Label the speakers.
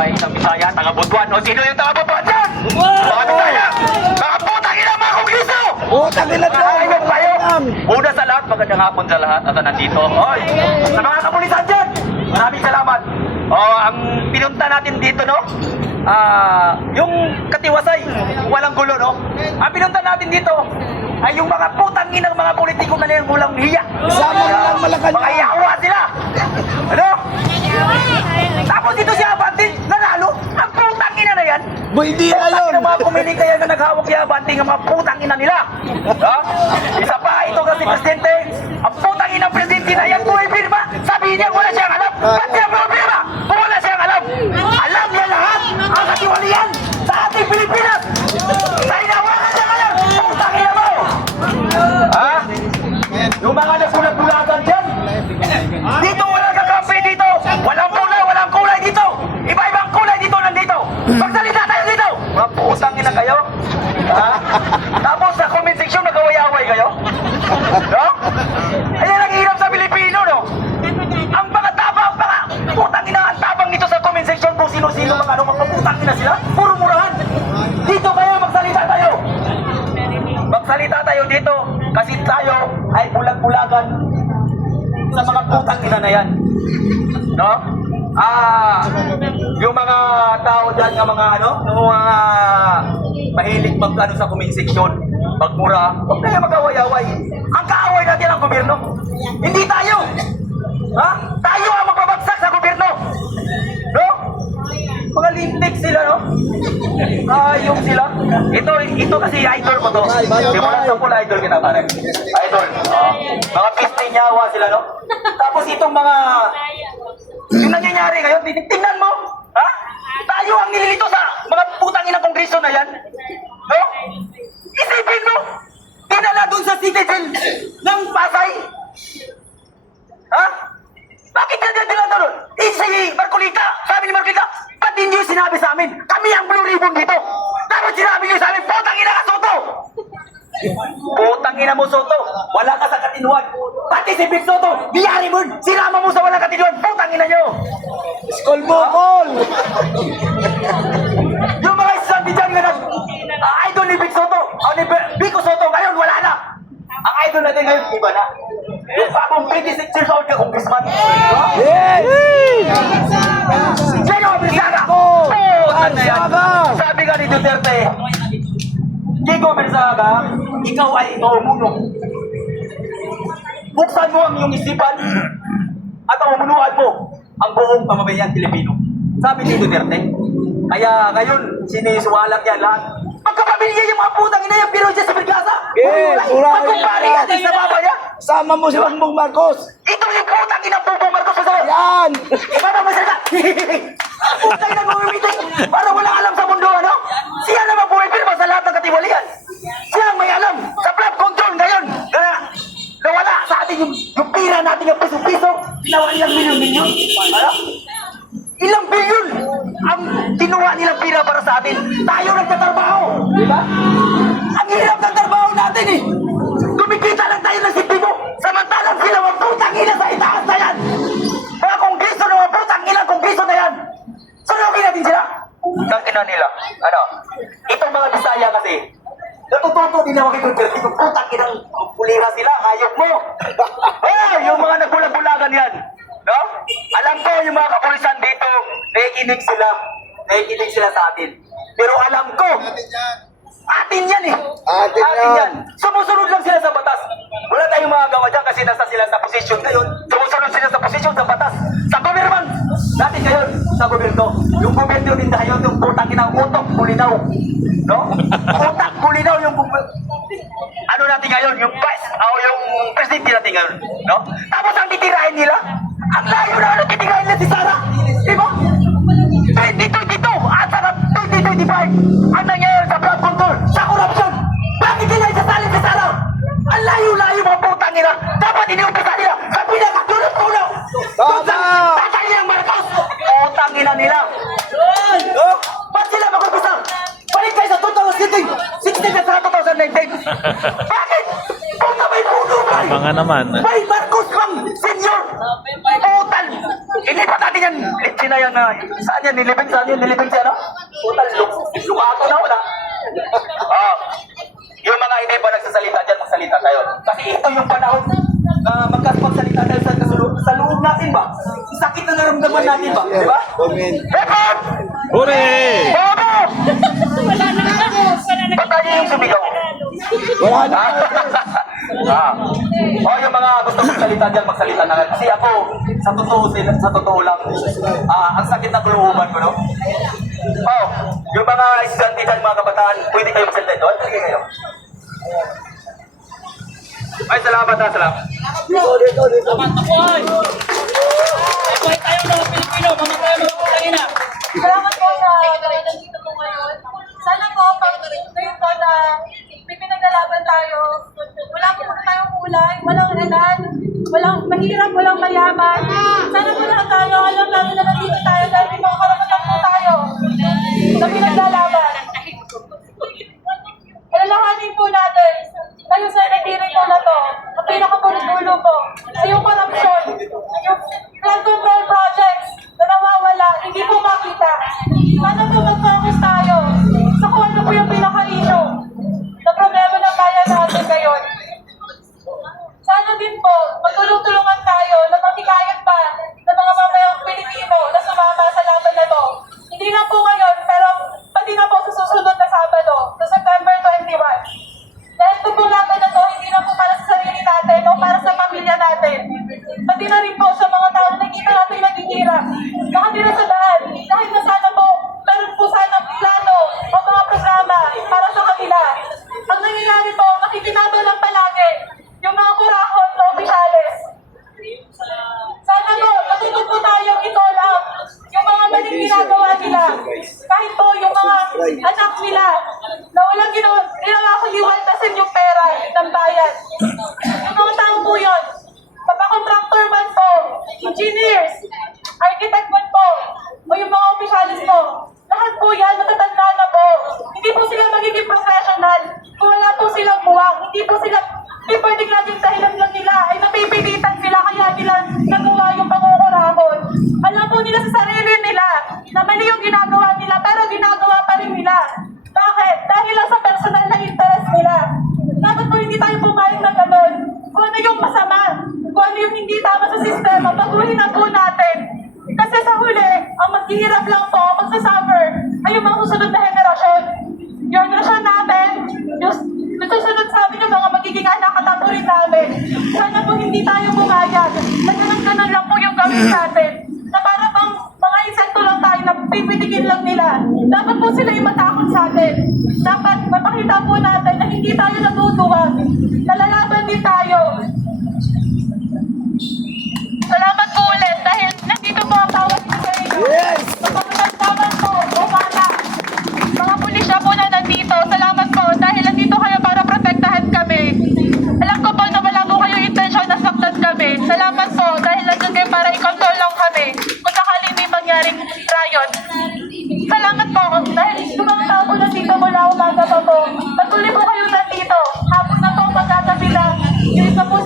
Speaker 1: ay isang Bisaya, taga Butuan. O sino yung taga Butuan dyan? Mga Bisaya! Mga putang ina mga kongreso!
Speaker 2: Utang ina to! Ayun kayo!
Speaker 1: Una sa lahat, magandang hapon sa lahat at nandito. Oy, sa mga kapulisan dyan, maraming salamat. O, ang pinunta natin dito, no? Ah, yung katiwasay, walang gulo, no? Ang pinunta natin dito ay yung mga putang inang mga politiko na yung walang hiya.
Speaker 2: Sama na lang Malacanang. Mga
Speaker 1: yawa sila. Ano? Tapos dito si Abante, nanalo. Ang putang ina na yan.
Speaker 2: Boy, hindi na yun! ina mga
Speaker 1: pumili kaya na naghawak si Abante ng mga putang ina nila. Ha? Isa pa, ito kasi presidente. Ang putang ina presidente na yan, buhay firma. Sabi niya wala siyang alam. Ba't niya No? Ayan ang hirap sa Pilipino, no? Ang mga tabang, mga putang ina, ang tabang nito sa comment section kung sino-sino mga ano, mga putang ina sila. Puro murahan. Dito kayo, magsalita tayo. Magsalita tayo dito kasi tayo ay bulag-bulagan sa mga putang ina na yan. No? Ah, yung mga tao dyan, ng mga ano, yung mga mahilig mag ano sa comment section, magmura, huwag kayo mag-away-away. Ang kaaway natin ang gobyerno. Hindi tayo. Ha? Tayo ang magbabagsak sa gobyerno. No? Mga lintik sila, no? Ayong sila. Ito, ito kasi idol ko to. Simula sa pula idol kita, pare. Idol. Oh. Mga pistinyawa sila, no? Tapos itong mga... Yung nangyayari ngayon, tin- tingnan mo. Ha? Tayo ang nililito sa mga putang inang kongreso na yan. No? Isipin mo. Dinala dun sa citizen ng Pasay. Ha? Bakit ka din nila doon? Eh, si Marcolita, sabi ni Marcolita, ba't hindi yung sinabi sa amin? Kami ang blue ribbon dito. Tapos sinabi niyo sa amin, putang ina ka, Soto! Putang ina mo, Soto. Wala ka sa katinuan. Pati si Big Soto, biyari mo, sinama mo sa walang katinuan. Putang ina nyo.
Speaker 2: Skol mo, kol!
Speaker 1: Ngayon, iba na. Yung bagong 26 years old ka, congressman.
Speaker 2: Yes!
Speaker 1: Sino ang Bersaga? Ako! Oo? Bersaga! Sabi ka ni Duterte, Kiko Bersaga, ikaw ay umuno. Buksan mo ang iyong isipan at ang umunuan mo ang buong pamamayang Pilipino. Sabi ni Duterte. Kaya ngayon, sinisuwalang yan lahat. Magkapamilya yung mga putang ina yung biro dyan sa Bergasa. Yes, uray. Magkumpari natin sa baba niya.
Speaker 2: Sama mo si Bongbong Marcos!
Speaker 1: Ito yung putang ina Bongbong Marcos sa
Speaker 2: Yan!
Speaker 1: Iba na masalita. Putang ina bumibitin. Para wala alam sa mundo, ano? Siya naman bumipirma sa lahat ng katiwalian. Siya ang may alam sa flood control ngayon. Na, nawala sa atin yung, yung pira natin yung piso-piso. Ginawa nilang milyon-milyon. Ano? Ilang bilyon ang kinuha nilang pira para sa atin. Tayo nagtatrabaho. Di ba? Ang hirap ng trabaho natin eh. Kumikita lang tayo ng sipi mo. Samantalang sila mga putang ina sa itaas na yan. Mga kongreso na mga putang ina kongreso na yan. Sunugin natin sila. Putang ina nila. Ano? Itong mga Bisaya kasi. Natututo din ako kay Duterte. Yung putang inang kulira sila. Hayop mo. oh, yung mga nagbulag-bulagan yan. No? Alam ko yung mga kapulisan dito, nakikinig sila. Nakikinig sila sa atin. Pero alam ko, atin yan eh.
Speaker 2: Atin yan.
Speaker 1: Sumusunod lang sila sa batas. Wala tayong mga gawa dyan kasi nasa sila sa posisyon ngayon. Sumusunod sila sa posisyon sa batas. Sa gobyerno natin ngayon, sa gobyerno. Yung gobyerno din tayo, yung putang inang utok, kulinaw. No? Utak, kulinaw yung gobyerno. Ano natin ngayon, yung vice, o yung presidente natin ngayon. No? Tapos ang titirahin nila, ang layo na ano titirahin nila si Sara. Di ba? 2025 ang nangyayari sa blood control, sa korupsyon. Bakit nila isasalin si Sara? Ang layo-layo mga putang nila. Dapat iniumpisa nila sa pinakadulo-dulo.
Speaker 2: Tama!
Speaker 1: Tatay ng Marcos. Putang ina nila. Oh, ba't sila mag-umpisa? Balik kayo sa 2016 16 at sa 2019. Bakit? Puta may puno ba? Tama
Speaker 3: nga naman.
Speaker 1: May Marcos kang senior. Total. Hindi pa natin yan. Litsi na yan. na, saan yan, nilibing, saan yan, nilibing siya, no? Total, luk, lukato na wala. Oh, yung mga hindi pa nagsasalita dyan, magsalita tayo. Kasi ito yung panahon na magkasapagsalita tayo sa, kasulog, sa loob natin ba? Yung sakit na naramdaman natin ba? Di ba?
Speaker 2: Comment.
Speaker 1: Hip-hop!
Speaker 3: Hooray!
Speaker 1: Bobo!
Speaker 4: Wala na nga po.
Speaker 1: Wala na Ba't tayo yung sumigaw?
Speaker 2: Wala na.
Speaker 1: ah. Oh, yung mga gusto magsalita dyan, magsalita na nga. Kasi ako, sa totoo, sa totoo lang, ah, ang sakit ng looban ko, no? Oh, yung mga estudyante dyan, mga kabataan, pwede kayo magsalita ito. Ano talaga kayo? Ay, salamat ha, salamat.
Speaker 2: Dito, dito, dito.
Speaker 1: Boy! Boy tayo mga Pilipino, mga tayo mga putangina.
Speaker 4: Salamat po sa nandito po ngayon. Sana po, pag ngayon po na may pinaglalaban tayo, wala po tayong kulay, walang edad, walang mahirap, walang mayaman. Sana po lahat tayo, alam namin na ginawa, ginawa ko iwaltasin yung pera ng bayan. Yung mga tao po yun, papakontractor man po, engineers, architect man po, o yung mga opisyalis po, lahat po yan, matatanda na po. Hindi po sila magiging professional kung wala po silang buwang. Hindi po sila, hindi pwedeng laging dahilan lang nila ay napipilitan sila kaya nila nagawa yung pangukurakot. Alam po nila sa sarili nila na mali yung ginagawa nila pero ginagawa pa rin nila. Bakit? Dahil lang sa personal na interest nila. Dapat po hindi tayo pumayag na ganun. Kung ano yung masama, kung ano yung hindi tama sa sistema, baguhin na po natin. Kasi sa huli, ang maghihirap lang po, magsasuffer, ay yung mga susunod na henerasyon. Yung henerasyon natin, yung yung susunod sa amin yung mga magiging anak at apo namin. Sana po hindi tayo bumayag. Ganun-ganun lang po yung gawin natin. Na para bang mga insekto lang tayo na pipitikin lang nila. Dapat po sila yung matakot sa atin. Dapat mapakita po natin na hindi tayo natutuwag. Nalalaban Happy tayo. Salamat po ulit dahil nandito po ang tawag ko sa inyo.
Speaker 2: Yes!
Speaker 4: Pagpapagpagpagpag po, bumala. Mga pulisya po na nandito, salamat po dahil nandito kayo para protektahan kami. Alam ko po na wala po kayong intensyon na saktan kami. Salamat po dahil nandiyan kayo para i-control lang kami kung sakali may mangyaring riot. Salamat po dahil mga tao po nandito mula umaga pa po. Patuloy po kayo Dito po